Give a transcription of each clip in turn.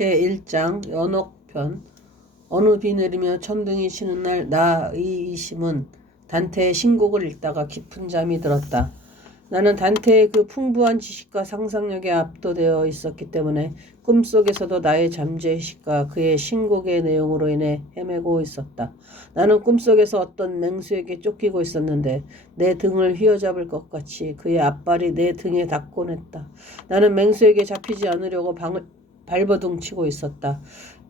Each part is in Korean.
제1장 연옥편. 어느 비 내리며 천둥이 치는 날 나 의이심은 단테의 신곡을 읽다가 깊은 잠이 들었다. 나는 단테의 그 풍부한 지식과 상상력에 압도되어 있었기 때문에 꿈속에서도 나의 잠재의식과 그의 신곡의 내용으로 인해 헤매고 있었다. 나는 꿈속에서 어떤 맹수에게 쫓기고 있었는데 내 등을 휘어잡을 것 같이 그의 앞발이 내 등에 닿곤 했다. 나는 맹수에게 잡히지 않으려고 발버둥치고 있었다.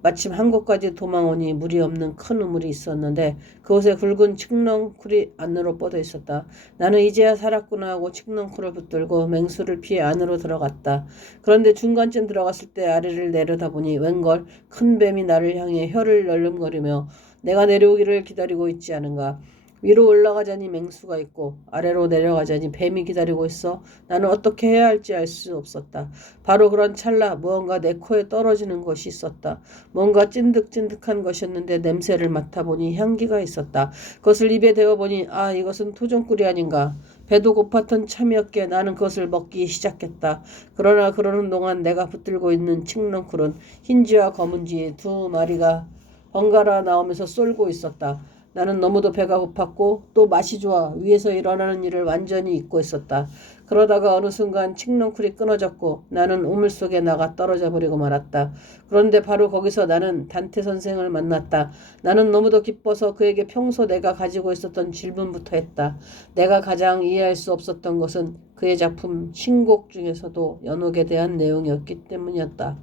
마침 한 곳까지 도망오니 물이 없는 큰 우물이 있었는데 그곳에 굵은 칡넝쿨이 안으로 뻗어 있었다. 나는 이제야 살았구나 하고 칡넝쿨을 붙들고 맹수를 피해 안으로 들어갔다. 그런데 중간쯤 들어갔을 때 아래를 내려다보니 웬걸 큰 뱀이 나를 향해 혀를 널름거리며 내가 내려오기를 기다리고 있지 않은가. 위로 올라가자니 맹수가 있고 아래로 내려가자니 뱀이 기다리고 있어 나는 어떻게 해야 할지 알 수 없었다. 바로 그런 찰나 무언가 내 코에 떨어지는 것이 있었다. 뭔가 찐득찐득한 것이었는데 냄새를 맡아보니 향기가 있었다. 그것을 입에 대어보니 아, 이것은 토종꿀이 아닌가. 배도 고팠던 참이었기에 나는 그것을 먹기 시작했다. 그러나 그러는 동안 내가 붙들고 있는 칡넝쿨은 흰쥐와 검은쥐 두 마리가 번갈아 나오면서 쏠고 있었다. 나는 너무도 배가 고팠고 또 맛이 좋아 위에서 일어나는 일을 완전히 잊고 있었다. 그러다가 어느 순간 칡넝쿨이 끊어졌고 나는 우물 속에 나가 떨어져 버리고 말았다. 그런데 바로 거기서 나는 단테 선생을 만났다. 나는 너무도 기뻐서 그에게 평소 내가 가지고 있었던 질문부터 했다. 내가 가장 이해할 수 없었던 것은 그의 작품 신곡 중에서도 연옥에 대한 내용이었기 때문이었다.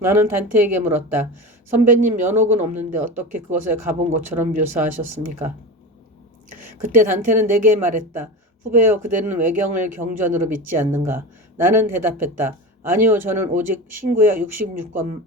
나는 단테에게 물었다. 선배님, 연옥은 없는데 어떻게 그것을 가본 것처럼 묘사하셨습니까? 그때 단테는 내게 말했다. 후배여, 그대는 외경을 경전으로 믿지 않는가? 나는 대답했다. 아니요, 저는 오직 신구약 66권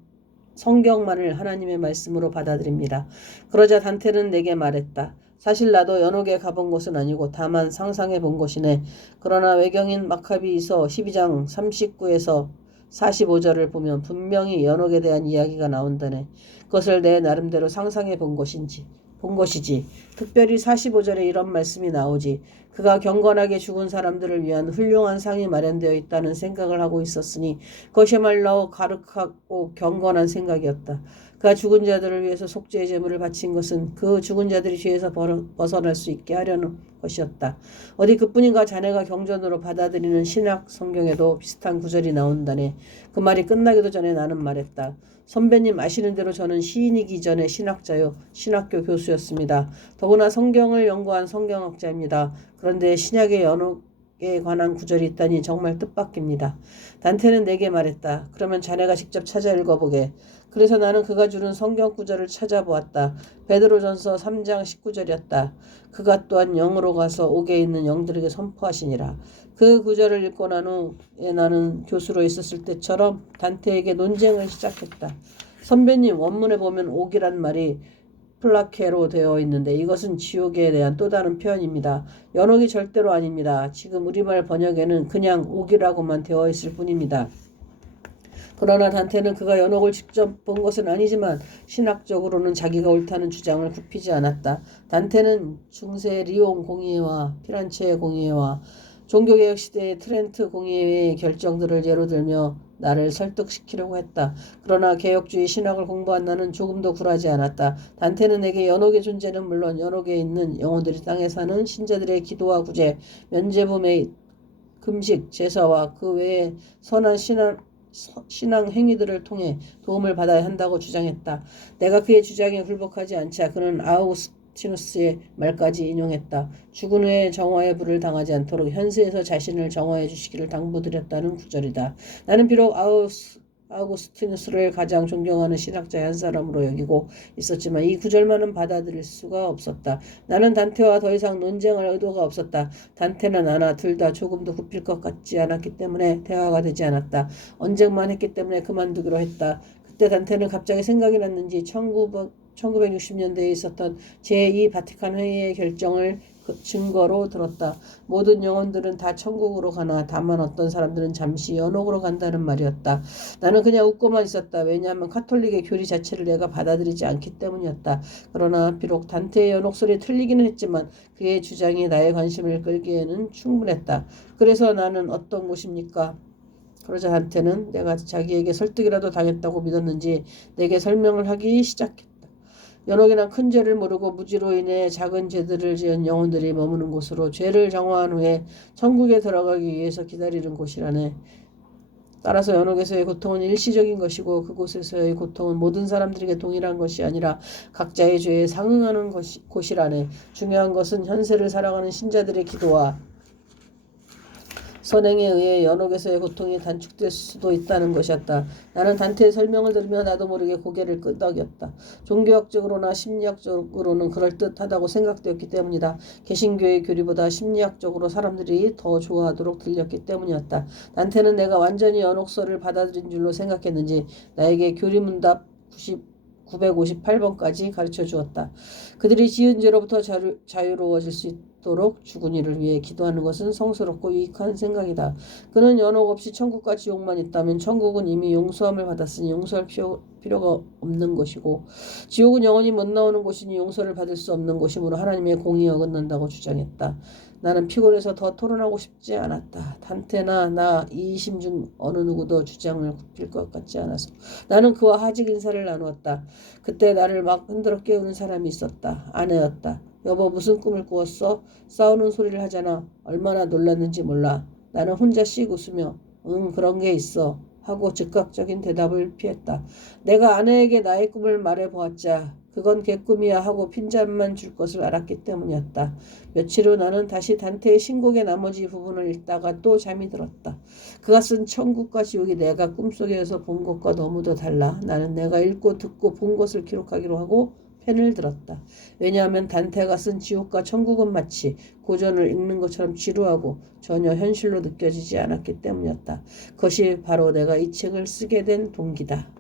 성경만을 하나님의 말씀으로 받아들입니다. 그러자 단테는 내게 말했다. 사실 나도 연옥에 가본 것은 아니고 다만 상상해 본 것이네. 그러나 외경인 마카비서 12장 39에서 45절을 보면 분명히 연옥에 대한 이야기가 나온다네. 그것을 내 나름대로 상상해 본 것이지. 특별히 45절에 이런 말씀이 나오지. 그가 경건하게 죽은 사람들을 위한 훌륭한 상이 마련되어 있다는 생각을 하고 있었으니 그것이야말로 가득하고 경건한 생각이었다. 그가 죽은 자들을 위해서 속죄의 제물을 바친 것은 그 죽은 자들이 죄에서 벗어날 수 있게 하려는 것이었다. 어디 그뿐인가 자네가 경전으로 받아들이는 신약 성경에도 비슷한 구절이 나온다네. 그 말이 끝나기도 전에 나는 말했다. 선배님 아시는 대로 저는 시인이기 전에 신학자요. 신학교 교수였습니다. 더구나 성경을 연구한 성경학자입니다. 그런데 신약의 연옥에 관한 구절이 있다니 정말 뜻밖입니다. 단테는 내게 말했다. 그러면 자네가 직접 찾아 읽어보게. 그래서 나는 그가 주는 성경 구절을 찾아보았다. 베드로전서 3장 19절이었다. 그가 또한 영으로 가서 옥에 있는 영들에게 선포하시니라. 그 구절을 읽고 난 후에 나는 교수로 있었을 때처럼 단테에게 논쟁을 시작했다. 선배님, 원문에 보면 옥이란 말이 플라케로 되어 있는데 이것은 지옥에 대한 또 다른 표현입니다. 연옥이 절대로 아닙니다. 지금 우리말 번역에는 그냥 옥이라고만 되어 있을 뿐입니다. 그러나 단테는 그가 연옥을 직접 본 것은 아니지만 신학적으로는 자기가 옳다는 주장을 굽히지 않았다. 단테는 중세 리옹 공의회와 피란체 공의회와 종교개혁 시대의 트렌트 공의회의 결정들을 예로 들며 나를 설득시키려고 했다. 그러나 개혁주의 신학을 공부한 나는 조금도 굴하지 않았다. 단테는 내게 연옥의 존재는 물론 연옥에 있는 영혼들이 땅에 사는 신자들의 기도와 구제, 면죄부 및 금식, 제사와 그 외의 선한 신앙 행위들을 통해 도움을 받아야 한다고 주장했다. 내가 그의 주장에 굴복하지 않자 그는 아우구스티누스의 말까지 인용했다. 죽은 후에 정화의 불을 당하지 않도록 현세에서 자신을 정화해 주시기를 당부드렸다는 구절이다. 나는 비록 아우구스티누스를 가장 존경하는 신학자의 한 사람으로 여기고 있었지만 이 구절만은 받아들일 수가 없었다. 나는 단테와 더 이상 논쟁할 의도가 없었다. 단테는 나나 둘 다 조금도 굽힐 것 같지 않았기 때문에 대화가 되지 않았다. 언쟁만 했기 때문에 그만두기로 했다. 그때 단테는 갑자기 생각이 났는지 1960년대에 있었던 제2 바티칸 회의의 결정을 증거로 들었다. 모든 영혼들은 다 천국으로 가나 다만 어떤 사람들은 잠시 연옥으로 간다는 말이었다. 나는 그냥 웃고만 있었다. 왜냐하면 카톨릭의 교리 자체를 내가 받아들이지 않기 때문이었다. 그러나 비록 단테의 연옥설이 틀리기는 했지만 그의 주장이 나의 관심을 끌기에는 충분했다. 그래서 나는 어떤 곳입니까? 그러자 단테는 내가 자기에게 설득이라도 당했다고 믿었는지 내게 설명을 하기 시작했다. 연옥이란 큰 죄를 모르고 무지로 인해 작은 죄들을 지은 영혼들이 머무는 곳으로 죄를 정화한 후에 천국에 들어가기 위해서 기다리는 곳이라네. 따라서 연옥에서의 고통은 일시적인 것이고 그곳에서의 고통은 모든 사람들에게 동일한 것이 아니라 각자의 죄에 상응하는 곳이라네. 중요한 것은 현세를 살아가는 신자들의 기도와 선행에 의해 연옥에서의 고통이 단축될 수도 있다는 것이었다. 나는 단테의 설명을 들으며 나도 모르게 고개를 끄덕였다. 종교학적으로나 심리학적으로는 그럴듯하다고 생각되었기 때문이다. 개신교의 교리보다 심리학적으로 사람들이 더 좋아하도록 들렸기 때문이었다. 단테는 내가 완전히 연옥설을 받아들인 줄로 생각했는지 나에게 교리문답 958번까지 가르쳐 주었다. 그들이 지은 죄로부터 자유로워질 수 있도록 죽은 이를 위해 기도하는 것은 성스럽고 유익한 생각이다. 그는 연옥 없이 천국과 지옥만 있다면 천국은 이미 용서함을 받았으니 용서할 필요가 없는 것이고 지옥은 영원히 못 나오는 곳이니 용서를 받을 수 없는 곳이므로 하나님의 공의 어긋난다고 주장했다. 나는 피곤해서 더 토론하고 싶지 않았다. 단테나 나 이이심 중 어느 누구도 주장을 굽힐 것 같지 않아서 나는 그와 하직 인사를 나누었다. 그때 나를 막 흔들어 깨우는 사람이 있었다. 아내였다. 여보 무슨 꿈을 꾸었어? 싸우는 소리를 하잖아. 얼마나 놀랐는지 몰라. 나는 혼자 씩 웃으며 응 그런 게 있어 하고 즉각적인 대답을 피했다. 내가 아내에게 나의 꿈을 말해보았자 그건 개꿈이야 하고 핀잔만 줄 것을 알았기 때문이었다. 며칠 후 나는 다시 단테의 신곡의 나머지 부분을 읽다가 또 잠이 들었다. 그가 쓴 천국과 지옥이 내가 꿈속에서 본 것과 너무도 달라. 나는 내가 읽고 듣고 본 것을 기록하기로 하고 펜을 들었다. 왜냐하면 단테가 쓴 지옥과 천국은 마치 고전을 읽는 것처럼 지루하고 전혀 현실로 느껴지지 않았기 때문이었다. 그것이 바로 내가 이 책을 쓰게 된 동기다.